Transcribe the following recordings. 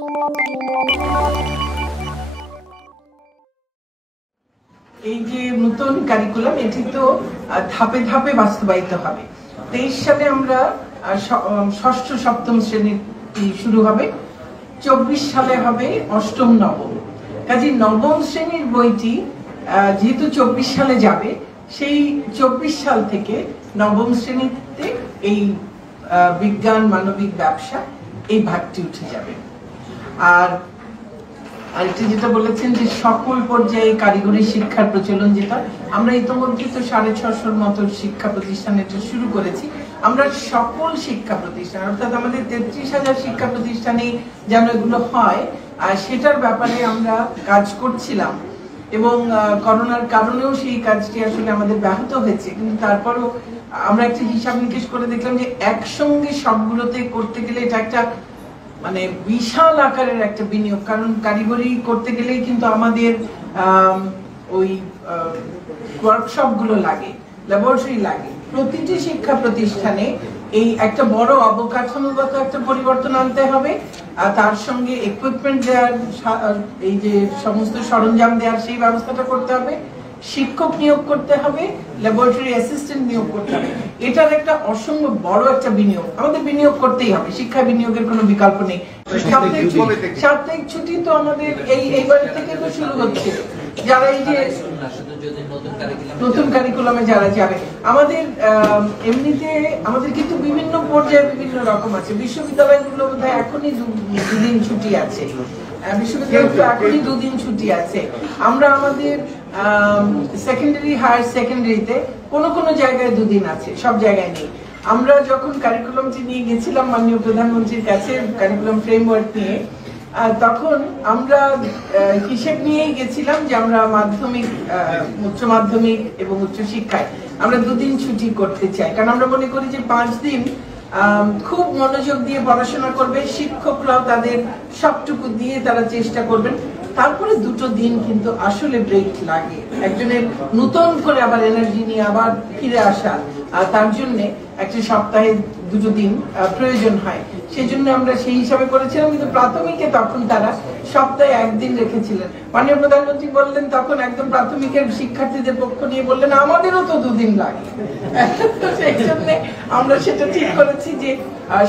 এই যে নতুন কারিকুলাম এটি তো ধাপে ধাপে বাস্তবায়িত হবে। 23 সালে আমরা ষষ্ঠ সপ্তম শ্রেণী শুরু হবে, 24 সালে হবে অষ্টম নবম। কাজে নবম শ্রেণীর বইটি যেহেতু 24 সালে যাবে, সেই 24 সাল থেকে নবম শ্রেণীতে এই বিজ্ঞান মানবিক ব্যবসা এই ভাগটি উঠে যাবে। আর আরেকটি যেটা বলেছেন যে সকল পর্যায়ে কারিগরি শিক্ষার প্রচলন, যেটা আমরা ইতিমধ্যে তো 650 মতো শিক্ষা প্রতিষ্ঠান এটা শুরু করেছি। আমরা সকল শিক্ষা প্রতিষ্ঠান অর্থাৎ আমাদের 33,000 শিক্ষা প্রতিষ্ঠানে যেন এগুলো হয়, আর সেটার ব্যাপারে আমরা কাজ করছিলাম এবং করোনার কারণেও সেই কাজটি আসলে আমাদের ব্যাহত হয়েছে। কিন্তু তারপরও আমরা একটা হিসাব নিকেশ করে দেখলাম যে একসঙ্গে সবগুলোতে করতে গেলে এটা একটা মানে বিশাল আকারের একটা বিনিয়োগ। কারণ কারিগরি করতে গেলেই কিন্তু আমাদের ওই ওয়ার্কশপ গুলো লাগে, ল্যাবরেটরি লাগে। প্রতিটি শিক্ষা প্রতিষ্ঠানে এই একটা বড় অবকাঠামোগত একটা পরিবর্তন আনতে হবে, আর তার সঙ্গে ইকুইপমেন্ট দেওয়ার, এই যে সমস্ত সরঞ্জাম দেওয়ার সেই ব্যবস্থাটা করতে হবে, শিক্ষক নিয়োগ করতে হবে, ল্যাবরেটরি অ্যাসিস্ট্যান্ট নিয়োগ করতে হবে। এটার একটা অসম্ভব বড় একটা বিনিয়োগ, আমাদের বিনিয়োগ করতেই হবে। শিক্ষা বিনিয়োগের কোনো বিকল্প নেই। সাপ্তাহিক ছুটি তো আমাদের এইবার থেকে তো শুরু হচ্ছে। যারা এই যে নতুন কারিকুলামে যারা যাবে, আমাদের এমনিতে আমাদের কিন্তু বিভিন্ন পর্যায়ে বিভিন্ন রকম আছে। বিশ্ববিদ্যালয়গুলো বোধহয় এখনই 2 দিন ছুটি আছে, বিশ্ববিদ্যালয় এখনই 2 দিন ছুটি আছে। আমরা আমাদের সেকেন্ডারি হায়ার সেকেন্ডারিতে কোনো জায়গায় 2 দিন আছে, সব জায়গায় নেই। আমরা যখন কারিকুলামটি নিয়ে গেছিলাম মাননীয় প্রধানমন্ত্রীর কাছে কারিকুলাম ফ্রেমওয়ার্ক নিয়ে, তখন আমরা হিসেব নিয়েই গেছিলাম যে আমরা মাধ্যমিক, উচ্চ মাধ্যমিক এবং উচ্চ শিক্ষায় আমরা 2 দিন ছুটি করতে চাই। কারণ আমরা মনে করি যে 5 দিন খুব মনোযোগ দিয়ে পড়াশোনা করবে, শিক্ষকরাও তাদের সবটুকু দিয়ে তারা চেষ্টা করবেন। তারপরে 2টো দিন কিন্তু আসলে ব্রেক লাগে, একজনের নতুন করে আবার এনার্জি নিয়ে আবার ফিরে আসা, তার জন্য একটা সপ্তাহে 2টো দিন প্রয়োজন হয়। সেই জন্য আমরা সেই হিসাবে করেছিলাম। কিন্তু প্রাথমিকে তখন তারা সপ্তাহে 1 দিন রেখেছিলেন। মাননীয় প্রধানমন্ত্রী বললেন তখন একদম প্রাথমিকের শিক্ষার্থীদের পক্ষ নিয়ে বললেন আমাদেরও তো 2 দিন লাগে। সেই জন্য আমরা সেটা ঠিক করেছি যে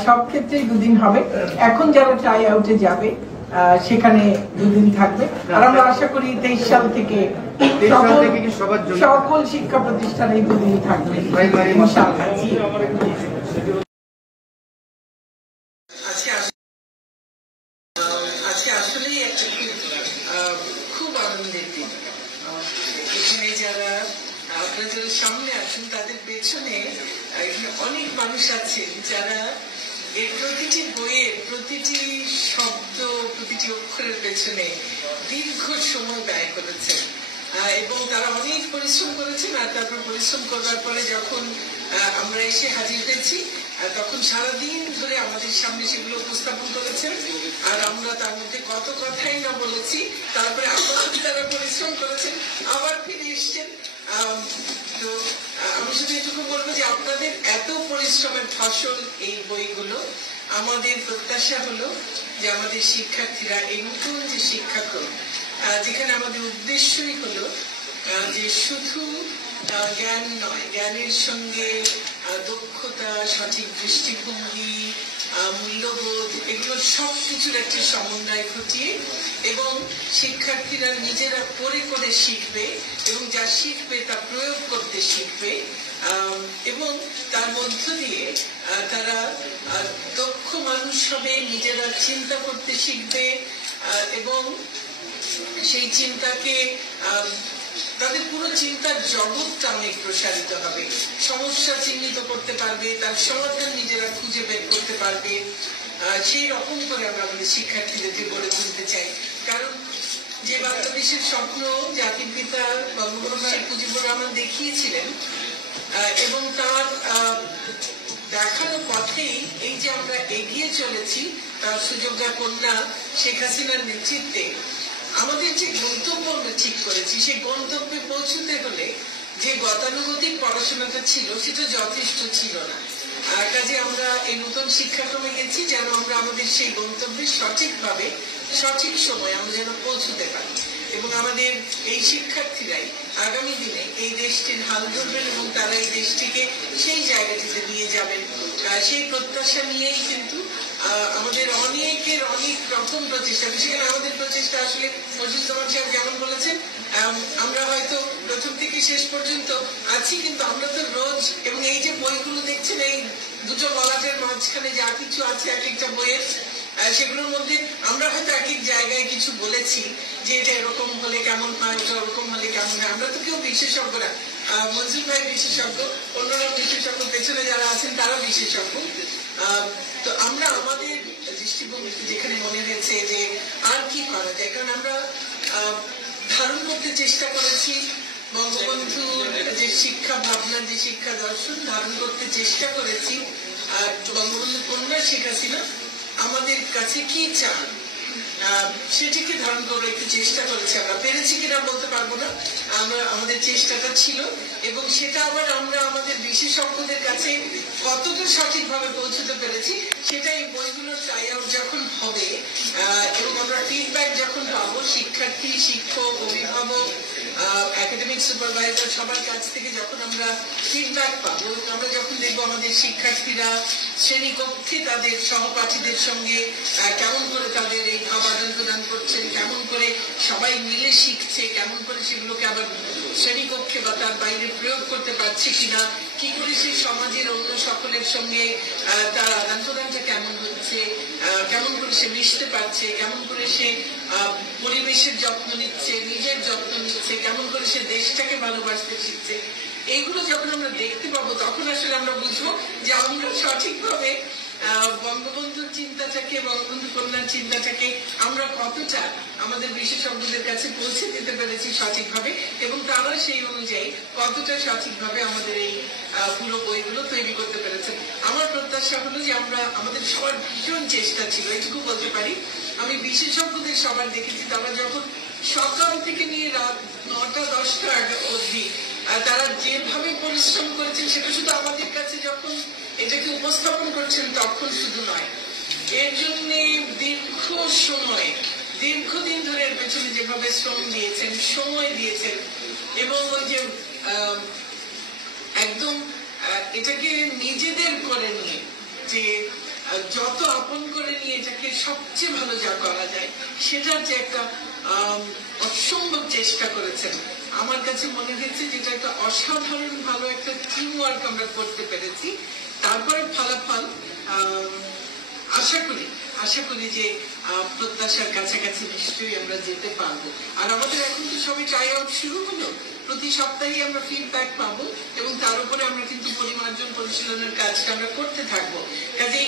সব ক্ষেত্রেই 2 দিন হবে। এখন যারা ট্রাই আউটে যাবে সেখানে 2 দিন থাকবে। আর আমরা আশা করি 23 সাল থেকে সকল শিক্ষা প্রতিষ্ঠানে 2 দিন থাকবে ইনশাআল্লাহ। আজকে আসলেই একটা খুব আনন্দের দিন। এখানে যারা আপনাদের সামনে আছেন তাদের পেছনে অনেক মানুষ আছেন যারা এই প্রতিটি বইয়ের প্রতিটি শব্দ, প্রতিটি অক্ষরের পেছনে দীর্ঘ সময় ব্যয় করেছেন এবং তারা অনেক পরিশ্রম করেছেন। আর তারপর পরিশ্রম করার পরে যখন আমরা এসে হাজির হয়েছি, তখন সারাদিন ধরে আমাদের সামনে সেগুলো উপস্থাপন করেছেন। আর আমরা তার মধ্যে কত কথাই না বলেছি। তারপরে আবার তারা পরিশ্রম করেছেন, আবার ফিরে এসছেন। তো আমি শুধু এটুকু বলবো যে আপনাদের এত পরিশ্রমের ফসল এই বইগুলো। আমাদের প্রত্যাশা হলো যে আমাদের শিক্ষার্থীরা এই নতুন যে শিক্ষাক্রম, যেখানে আমাদের উদ্দেশ্যই হলো যে শুধু জ্ঞান নয়, জ্ঞানের সঙ্গে দক্ষতা, সঠিক দৃষ্টিভঙ্গি, মূল্যবোধ, এগুলো সবকিছুর একটি সমন্বয় ঘটিয়ে এবং শিক্ষার্থীরা নিজেরা পড়ে করে শিখবে এবং যা শিখবে তা প্রয়োগ করতে শিখবে এবং তার মধ্য দিয়ে তারা দক্ষ মানুষ হবে, নিজেরা চিন্তা করতে শিখবে এবং সেই চিন্তাকে তাদের পুরো চিন্তার জগৎটা অনেক প্রসারিত হবে। সমস্যা চিহ্নিত করতে পারবে, তার সমাধান নিজেরা খুঁজে বের করতে পারবে। সেই রকম করে আমরা আমাদের শিক্ষার্থীদেরকে গড়ে তুলতে চাই। কারণ যে বাংলাদেশের স্বপ্ন জাতির পিতা বঙ্গবন্ধু শেখ মুজিবুর রহমান দেখিয়েছিলেন এবং তার দেখানো পথেই এই যে আমরা এগিয়ে চলেছি, তার সুযোগ্যা কন্যা শেখ হাসিনার নেতৃত্বে আমাদের যে গন্তব্য আমরা ঠিক করেছি, সেই গন্তব্যে পৌঁছতে হলে যে গতানুগতিক পড়াশোনাটা ছিল সেটা যথেষ্ট ছিল না। কাজে আমরা এই নতুন শিক্ষাক্রমে গেছি যেন আমরা আমাদের সেই গন্তব্যে সঠিকভাবে সঠিক সময় আমরা যেন পৌঁছতে পারি এবং আমাদের এই শিক্ষার্থীরাই আগামী দিনে এই দেশটির হাল ধরবেন এবং তারা এই দেশটিকে সেই জায়গাটিতে নিয়ে যাবেন সেই প্রত্যাশা নিয়েই কিন্তু আমাদের অনেকের অনেক রকম প্রচেষ্টা, সেখানে আমাদের প্রচেষ্টা আসলে মজিদুজ্জামান সাহেব যেমন বলেছেন আমরা হয়তো প্রথম থেকে শেষ পর্যন্ত আছি, কিন্তু আমরা তো রোজ এবং এই যে বইগুলো দেখছেন এই দুটো বলাটের মাঝখানে যা কিছু আছে এক একটা বইয়ের সেগুলোর মধ্যে আমরা হয়তো এক এক জায়গায় কিছু বলেছি যে এটা এরকম হলে কেমন হয়, এটা ওরকম হলে কেমন হয়। আমরা তো কেউ বিশেষজ্ঞ না, মনজুর ভাই বিশেষজ্ঞ, অন্যরা বিশেষজ্ঞ, পেছনে যারা আছেন তারা বিশেষজ্ঞ। তো আমরা আমাদের দৃষ্টিভঙ্গিতে যেখানে মনে হয়েছে যে আর কি করা যায়, কারণ আমরা ধারণ করতে চেষ্টা করেছি বঙ্গবন্ধুর যে শিক্ষা ভাবনার যে শিক্ষা দর্শন ধারণ করতে চেষ্টা করেছি, বঙ্গবন্ধু কন্যা শেখ হাসিনা আমাদের কাছে কি চান সেটিকে ধারণ করার একটু চেষ্টা করেছি। আমরা পেরেছি কিনা বলতে পারবো না, আমরা আমাদের চেষ্টাটা ছিল এবং সেটা আবার আমরা আমাদের বিশেষজ্ঞদের কাছে কতটা সঠিকভাবে পৌঁছতে পেরেছি সেটা এই বইগুলোর ট্রাই আউট যখন হবে এবং আমরা ফিডব্যাক যখন পাবো শিক্ষার্থী, শিক্ষক, অভিভাবক, একাডেমিক সুপারভাইজার সবার কাছ থেকে যখন আমরা ফিডব্যাক পাবো এবং আমরা যখন দেখবো আমাদের শিক্ষার্থীরা শ্রেণীকক্ষে তাদের সহপাঠীদের সঙ্গে কেমন করে তাদের এই আদান প্রদান করছেন, কেমন করে সবাই মিলে শিখছে, কেমন করে সেগুলোকে আবার শ্রেণীকক্ষে বা তার বাইরে প্রয়োগ করতে পারছে কিনা, কি করে সে সমাজের অন্য সকলের সঙ্গে তার আদান প্রদানটা কেমন হচ্ছে, কেমন করে সে মিশতে পারছে, কেমন করে সে পরিবেশের যত্ন নিচ্ছে, নিজের যত্ন নিচ্ছে, কেমন করে সে দেশটাকে ভালোবাসতে শিখছে, এইগুলো যখন আমরা দেখতে পাবো তখন আসলে আমরা বুঝবো যে আমরা সঠিকভাবে বঙ্গবন্ধুর চিন্তাটাকে, বঙ্গবন্ধু কন্যার চিন্তাটাকে আমরা কতটা আমাদের বিশেষজ্ঞদের কাছে পৌঁছে দিতে পেরেছি সঠিকভাবে এবং তারা সেই অনুযায়ী কতটা সঠিকভাবে আমাদের এই পুরো বইগুলো তৈরি করতে পেরেছেন। আমার প্রত্যাশা হলো যে আমরা আমাদের সবার ভীষণ চেষ্টা ছিল, এটুকু বলতে পারি। আমি বিশেষজ্ঞদের সবার দেখেছি তারা যখন সকাল থেকে নিয়ে রাত 9টা-10টা অবধি তারা যেভাবে পরিশ্রম করেছেন সেটা শুধু আমাদের কাছে যখন এটাকে উপস্থাপন করছেন তখন শুধু নয়, এর জন্য দীর্ঘ সময় দীর্ঘদিন ধরে এর পেছনে যেভাবে শ্রম দিয়েছেন, সময় দিয়েছেন এবং ওই যে একদম এটাকে নিজেদের করে নিয়ে যে যত আপন করে নিয়ে এটাকে সবচেয়ে ভালো যা করা যায় সেটার যে একটা অসম্ভব চেষ্টা করেছেন, আমার কাছে মনে হয়েছে যেটা একটা অসাধারণ ভালো একটা টিম ওয়ার্ক আমরা করতে পেরেছি। তারপরে ফলাফল আশা করি যে প্রত্যাশার কাছাকাছি নিশ্চয়ই আমরা যেতে পারবো। আর আমাদের এখন তো সবাই ট্রাই আউট শুরু হলো, প্রতি সপ্তাহে আমরা ফিডব্যাক পাবো এবং তার উপরে আমরা কিন্তু পরিমার্জন পরিশীলনের কাজটা আমরা করতে থাকবো। কাজেই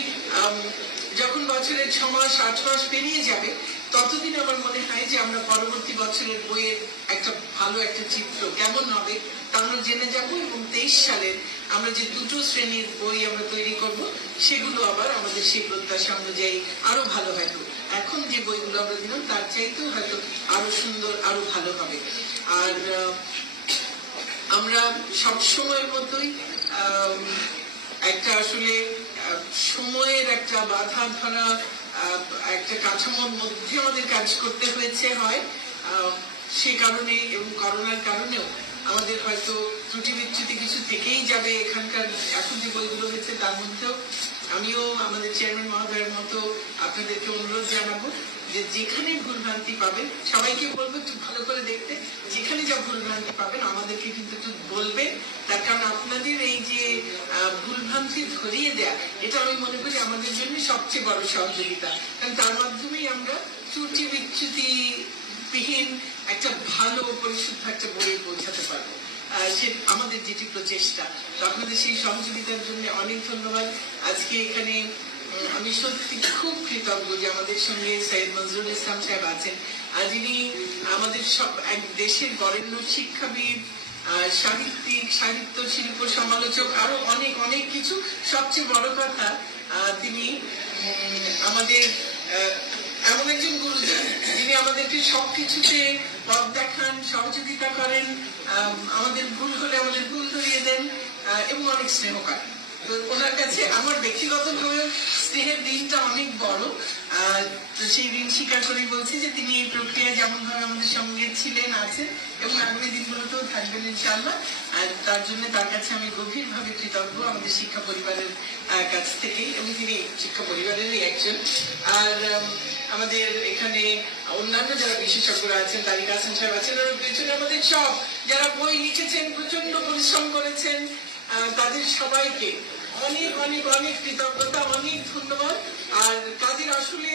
যখন বছরের 6 মাস 8 মাস পেরিয়ে যাবে ততদিন আমার মনে হয় যে আমরা পরবর্তী বছরের বইয়ের একটা ভালো একটা চিত্র কেমন হবে তা আমরা জেনে যাব এবং 23 সালের আমরা যে দুটো শ্রেণীর বই আমরা তৈরি করব সেগুলো আবার আমাদের সেই প্রত্যাশা অনুযায়ী আরো ভালো হয়তো এখন যে বইগুলো আমরা দিলাম তার চাইতেও হয়তো আরো সুন্দর আরো ভালো হবে। আর আমরা সবসময়ের মতোই একটা আসলে সময়ের একটা বাধা ধরা একটা কাঠামোর মধ্যে আমাদের কাজ করতে হয়েছে হয়, সে কারণে এবং করোনার কারণেও আমাদের হয়তো ত্রুটি বিচ্যুতি কিছু থেকেই যাবে। এখানকার এখন যে বইগুলো হয়েছে তার মধ্যেও আমিও আমাদের চেয়ারম্যান মহোদয়ের মতো আপনাদেরকে অনুরোধ জানাবো যে যেখানে ভুলভ্রান্তি পাবেন সবাইকে বলবো একটু ভালো করে দেখতে, যেখানে যা ভুলভ্রান্তি পাবেন আমাদেরকে কিন্তু একটু বলবেন। তার কারণ আপনাদের এই যে ভুলভ্রান্তি ধরিয়ে দেয়া এটা আমি মনে করি আমাদের জন্য সবচেয়ে বড় সহযোগিতা, কারণ তার মাধ্যমেই আমরা ত্রুটি বিচ্যুতি বিহীন একটা ভালো পরিশুদ্ধ একটা বইয়ে পৌঁছাতে পারবো। সে আমাদের যেটি প্রচেষ্টা, তো আপনাদের সেই সহযোগিতার জন্য অনেক ধন্যবাদ। আজকে এখানে আমি সত্যি খুব কৃতজ্ঞ যে আমাদের সঙ্গে সৈয়দ নজরুল ইসলাম সাহেব আছেন, আর যিনি আমাদের সব এক দেশের বরেণ্য শিক্ষাবিদ, সাহিত্যিক, সাহিত্য শিল্প সমালোচক, আরো অনেক অনেক কিছু। সবচেয়ে বড় কথা তিনি আমাদের এমন একজন গুরুজন যিনি আমাদেরকে সবকিছুতে পথ দেখান, সহযোগিতা করেন, আমাদের ভুল হলে আমাদের ভুল ধরিয়ে দেন এবং অনেক স্নেহ করেন। তো ওনার কাছে আমার ব্যক্তিগত স্নেহের ঋণটা অনেক বড়। তো সেই ঋণ স্বীকার করেই বলছি যে তিনি এই প্রক্রিয়ায় যেমন ভাবে আমাদের সঙ্গে ছিলেন, আছেন এবং আগামী দিনগুলোতেও থাকবেন ইনশাআল্লাহ। আর তার জন্য তার কাছে আমি গভীরভাবে কৃতজ্ঞ, আমাদের শিক্ষা পরিবারের কাছ থেকেই, এবং তিনি শিক্ষা পরিবারেরই একজন। আর আমাদের এখানে অন্যান্য যারা বিশেষজ্ঞরা আছেন, তারিক হাসান সাহেব আছেন, ওর পেছনে আমাদের সব যারা বই লিখেছেন, প্রচন্ড পরিশ্রম করেছেন, তাদের সবাইকে অনেক অনেক অনেক কৃতজ্ঞতা, অনেক ধন্যবাদ। আর কাজের আসলে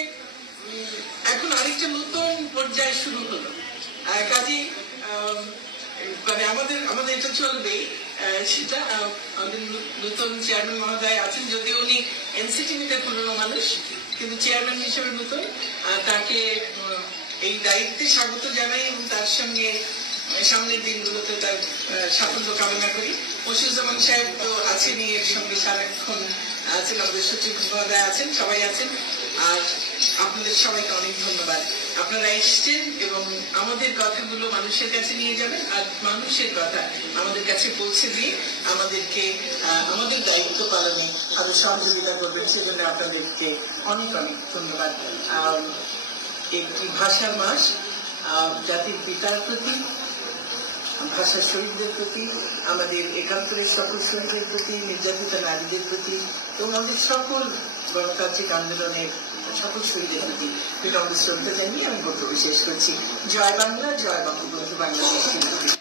এখন আরেকটা নতুন পর্যায়ে শুরু হলো। কাজী মানে আমাদের এটা চলবেই, সেটা আমাদের নতুন চেয়ারম্যান মহোদয় আছেন, যদিও উনি এনসিটিভিতে পুরনো মানুষ, কিন্তু চেয়ারম্যান হিসেবে নতুন। তাকে এই দায়িত্বে স্বাগত জানাই এবং তার সঙ্গে সামনের দিনগুলোতে তার সাফল্য কামনা করি। মশিউজ্জামান সাহেব তো আছেনই, এর সঙ্গে সারাক্ষণ আছেন, আমাদের সচিব মহোদয় আছেন, সবাই আছেন। আর আপনাদের সবাইকে অনেক ধন্যবাদ, আপনারা এসছেন এবং আমাদের কথাগুলো মানুষের কাছে নিয়ে যাবেন, আর মানুষের কথা আমাদের কাছে পৌঁছে দিয়ে আমাদেরকে আমাদের দায়িত্ব পালনে আরো সহযোগিতা করবেন। সেজন্য আপনাদেরকে অনেক অনেক ধন্যবাদ। একটি ভাষার মাস জাতির পিতার প্রতি, ভাষা শহীদদের প্রতি, আমাদের একাত্তরের সকল শহীদের প্রতি, নির্যাতিত নারীদের প্রতি এবং আমাদের সকল গণতান্ত্রিক আন্দোলনের সকল শহীদের প্রতি আমাদের শ্রদ্ধা জানিয়ে আমি বক্তব্য শেষ করছি। জয় বাংলা, জয় বঙ্গবন্ধু, বাংলাদেশ।